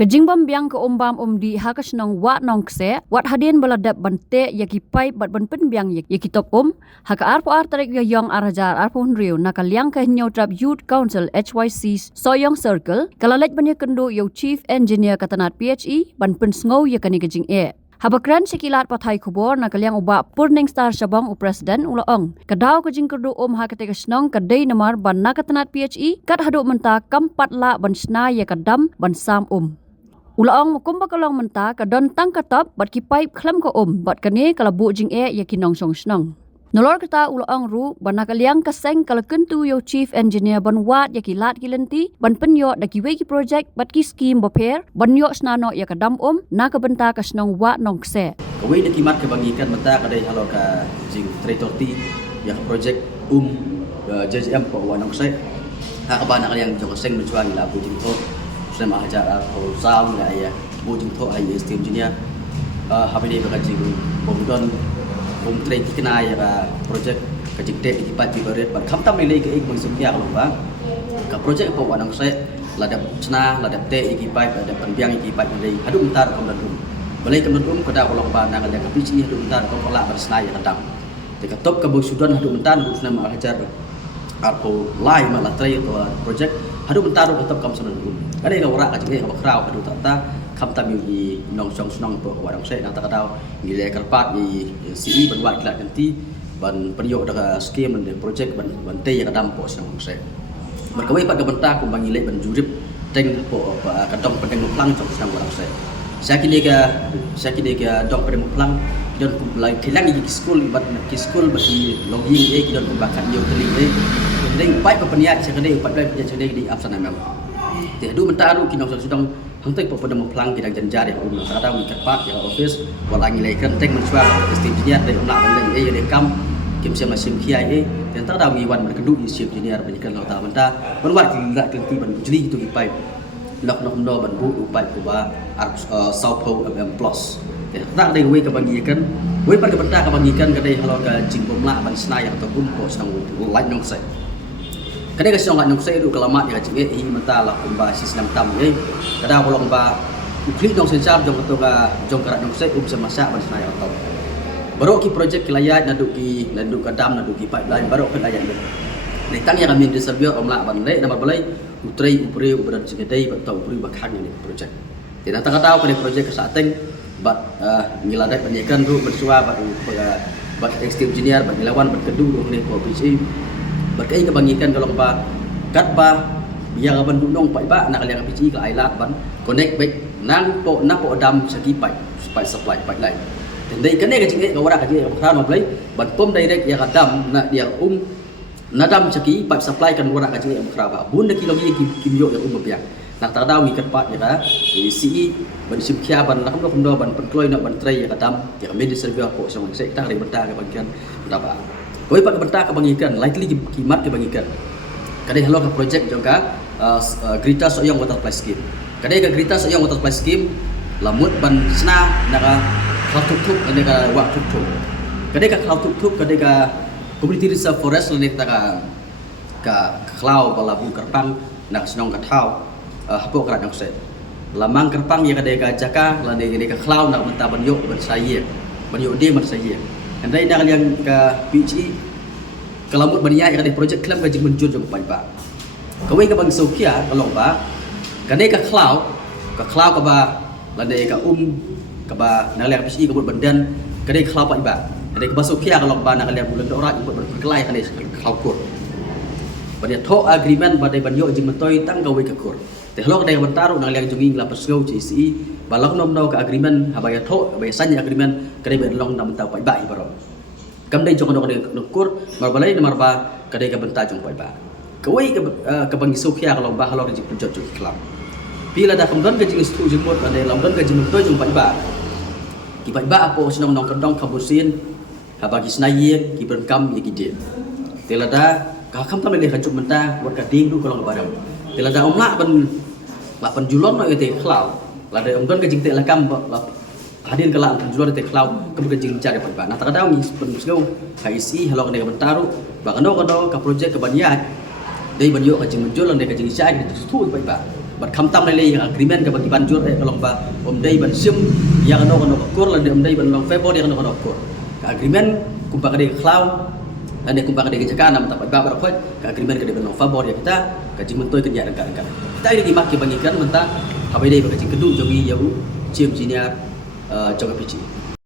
Kejingbam biang ke ombam di hakas nong wat nong kse wat hadin baladap bante yaki pai bat ban pen biang yaki top haka arpo tarik ya yong arajar arpo hunriu nakaliang ke nyotrap youth council HYC soyong circle kalalaj banya kendo yo chief engineer katanat PHE ban pen sngow yakani kejing Habakran sikilat pathai kubor nakaliang uba purning star sabang presiden ulaong kadau kejing kerdu hakate kesnong kadai namar ban nakatanat PHE kat haduk menta kampat la ban sna ya kadam ban sam Ulaong mukumba kalong menta kadon tang katap bat kipai klam ko bat kane kalabu jing ya kinong song snong. Nolor kata ulaong ru ban nakaliang kaseng kala kentu yo chief engineer ban wat ya kilat kilenti ban penyo da kiwe ki project bat ki scheme baper ban yo snano ya kadam na kabenta ka snong wat nong kse. Kawai da kimat kebagikan menta kadai halo ka jing tretorti ya project JJM ko wanong kse. Ha ka ba nakaliang jong kaseng mencuang labu jing to. Saya ajar atau saung lah ya, bujung tu ayah steam engineer, habis ni berkaji bongdon, bongtren kena ya projek kaji tek di pati berat, berkam tam nilai ke ikut sukia kalau bang, ke projek apa wanang saya, ladap cina, ladap tek ikipai, ladap penbiang ikipai nilai, hadu mentar kemudian balai kemudian kada kalau bang nak ada kepici hadu mentar kalau pelak bersenai kadang, jika top kebusudan hadu mentar busna mengajar atau lain malah tray atau projek hadu mentar tetap kamu senang Ada yang orang kacang apa kerau kadu tak kam tam di nong song senong po warang saya nak tak tahu nilai kerpat di CE ban buat kelat nanti ban periuk dah scheme dan projek ban teh yang kadam po senong saya berkawai pada bentah ku bang nilai ban jurip teng po kadang pedeng plang song senong warang saya kini ke dong pedeng plang dan ku mulai kelang di school bagi login dan ku bakat yo teling dan pai peniat sekadai pai sekadai di absana memang Tiada mentaru kinau sedang hantai pada memplang kidang janjar ya umum kadang mikat ya office walangi laikan teng mencuak estimnya dari unak bandeng ya dekam kim sia masim kiai dan tak ada miwan berkedu isi engineer banyakan lauta menta berwat tidak kenti ban jeli itu ipai lok no ban bu upai kuba saupo plus ya tak ada we kebagikan we pada benda kebagikan kadai halo ka jimbomla ban senai ataupun ko senang lain nong sai Kadang kasi orang nong saya itu kelamat ya cik ini mentala kumba sistem tam kadang kalau kumba ukli nong sensar jong ketua jong kerat nong saya bisa masak bersama atau baru ki projek kilayat naduk kadam naduk ki pipeline baru kilayat ni tang yang kami diserbiar omla bandai nama balai utrai upre uberan segedai atau upre bakhan ni projek tidak tak tahu pada projek kesateng bat ngiladai penyekan ru bersua bat extreme engineer bat lawan bat kedu ni kopi berkai kebagikan kalau kat biar ban dunong pai nak kalian PC ke ailat ban connect baik nang po dam segi pai supply pipeline dan dai kene ke orang ke kan mablai ban pom direct ya kadam nak dia nadam segi pipe supply kan orang ke berapa bun de kilo kimyo ya biang nak tak tahu ikat pat ya CE ban simkia ban nak ndo ban penkloi nak ban tray ya kadam ya medi server po sama saya tak ada benda ke bagian berapa Koi pak bentah kebagikan, likely kimat kebagikan. Kadai halo ke projek juga Grita Soyong Water Supply Scheme. Kadai ke Grita Soyong Water Supply Scheme, lamut ban sena naka cloud tutup, kadai ke wak tutup. Kadai ke cloud tutup, kadai ke community reserve forest, kadai ke cloud balabu kerpang nak senong katau hapok kerat nak set. Lamang kerpang ya kadai ke jaka, kadai ke cloud nak mentah banyok bersayir, banyok dia bersayir. Andai nak yang ke PHE kelamut bania yang ada projek klaim gaji menjur jong pai ba. Kawai ka bang sokia kalau ba kadai ka cloud ka ba landai ka ka ba nak PHE ka bandan kadai cloud pai ba. Kadai ka sokia kalau ba nak lihat bulan orang ikut berkelai kadai cloud kur. Bania tho agreement badai banyo jing mentoi tang kawai ka kur. Teh lo kadai bentaru nak lihat jonging la persgau CCE balak nom ke agreement habaya tho habaya sanya agreement kadai berlong nam tau pai bai baro kam dai jong kadai nukur marbalai marba kadai ka benta jong pai ba kawai ke bangi sokia kalau ba halor jing penjot jong kelam bila dah kamdon ke jing stu jing mot kadai lamdon ke jing mentoi jong pai ba ki pai ba apo senong nong kendong kabusin habagi snaye ki berkam ye gide telada ka kam tam le khajuk menta wat ka ding du kalau barang telada omla ban julon no ete cloud lada omdon ke jing te lakam hadin kala jual te cloud ke jing cari pai ba nah tak ada ngi penusgau KSI halo ke bentaru ba kano ka projek ke baniat dai banyo ka jing menjol ke jing sai ke tu pai ba bat kham tam le agreement ka bagi banjur kalong ba dai ban sim yang no kor la dai ban long february yang no kor ka agreement kumpa ka de cloud dan de kumpa ka de jaka nam tak ba khoi ka agreement ka de ban long february kita ka jing mentoi kerja dan ka kita ini mak ki bangikan menta habai dai ba ka jing kedu jogi yau cim jinia joga pici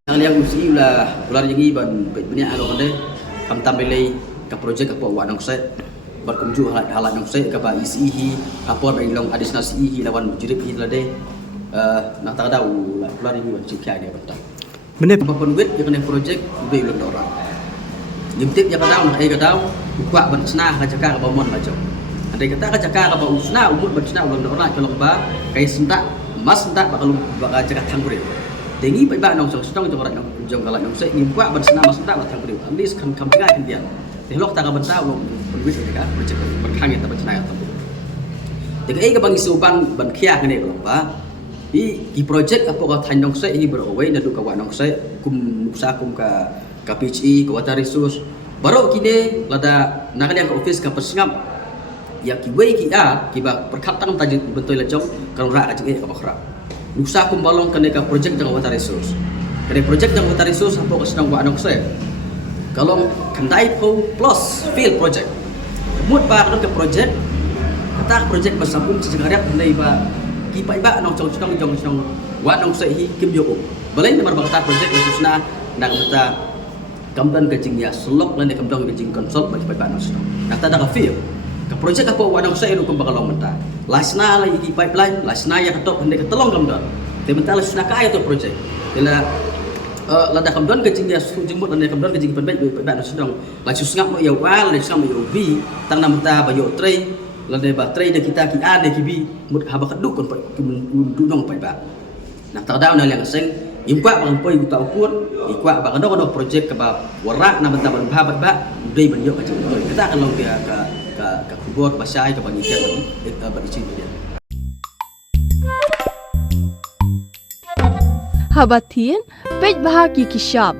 ang liang usi ulah ular jangi ban banyak alo kan de kham tam le ka project ka wa nong sai bat kumju halat nong sai ka ba isi apa ba long additional si lawan jirip hi la de na ta da ular jangi ban cikai dia betul Menit apa penwit yang kena project udah ulang orang jemput yang kadang nak kadang buka ban sena ka cakar ka bomon baca andai kata ka cakar ka ba usna umut ban sena ulang orang kalau ba kai sentak mas sentak bakal cakar tangkure tengi pai ba nong song jong orang jong kala nong sai ni buka ban sena mas sentak ba tangkure at least kan kam tiga kan dia telok ta ka ban ta ulang penwit ka project berkang ta ban sena ta dengan ka bang isuban ban khia kan kalau ba i project apa ka than nong sai i berowai na du ka wa nong sai kum nusa kum ka PHE ka water resource baru kini lada nak yang ka office ka persingap ya ki wei ki a ki ba perkatang tajin betul la jong kan ra ka jing ka bakra nusa kum balong kan ka project jang water resource kan project jang water resource apa ka sedang wa nong sai kalau kendai po plus field project mut ba ka project kata project bersambung sejarah kendai ba kipai ba nong jong wa nong sai hi kim yo balai namar bakta project susna nak beta kamdan kajing ya selok lan kamdan kajing konsol ba kipai ba nong sno nak ta da feel ka project apa wa nong sai ru kum bakalong menta lasna la iki pipeline lasna ya katok hande ketolong kamdan te menta lasna ka ya to project ila lada kamdan kajing ya sujing mut lan kamdan kajing penbai ba nong sno la susngap no ya wa la susngap yo bi tang nam ta ba yo trei landai baterai dah kita ki ane ki bi mut haba kaduk kon du dong pai ba nak tak daw na liang seng impa bang poi uta ukur ikwa ba kado project ka ba warak na benta ban ba dei ban yo ka jeng kita kan long dia ka kubur ba sai ka bang ikan ba icin dia Habatin pej bahagi kishap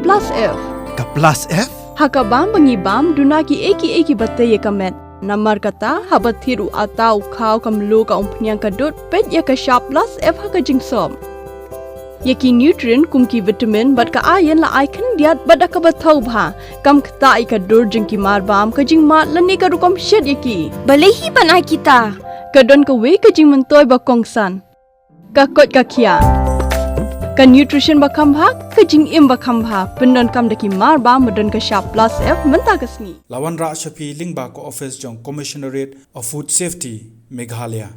plus F ka plus F hakabam bangibam dunaki eki batay kamet Namar kata habat thiru atau kau kamlu ka umpnyang kadut pet ya ka sharp plus F ha ka jingsom. Yaki nutrient kum ki vitamin bat ka iron la icon diat bat ka bathau bha kam khata I ka dur jing ki mar bam ka jing mat lani ka rukom shed yaki. Balehi panai kita. Ka don ka we ka jing mentoy ba kongsan. Ka kot ka kia. Ka nutrition ba kham bha ka jing im ba kham bha pendon kam daki mar bam madon ka sharp plus F menta kasni. Lawan Ra Shafi Lingba ko office jong Commissionerate of Food Safety Meghalaya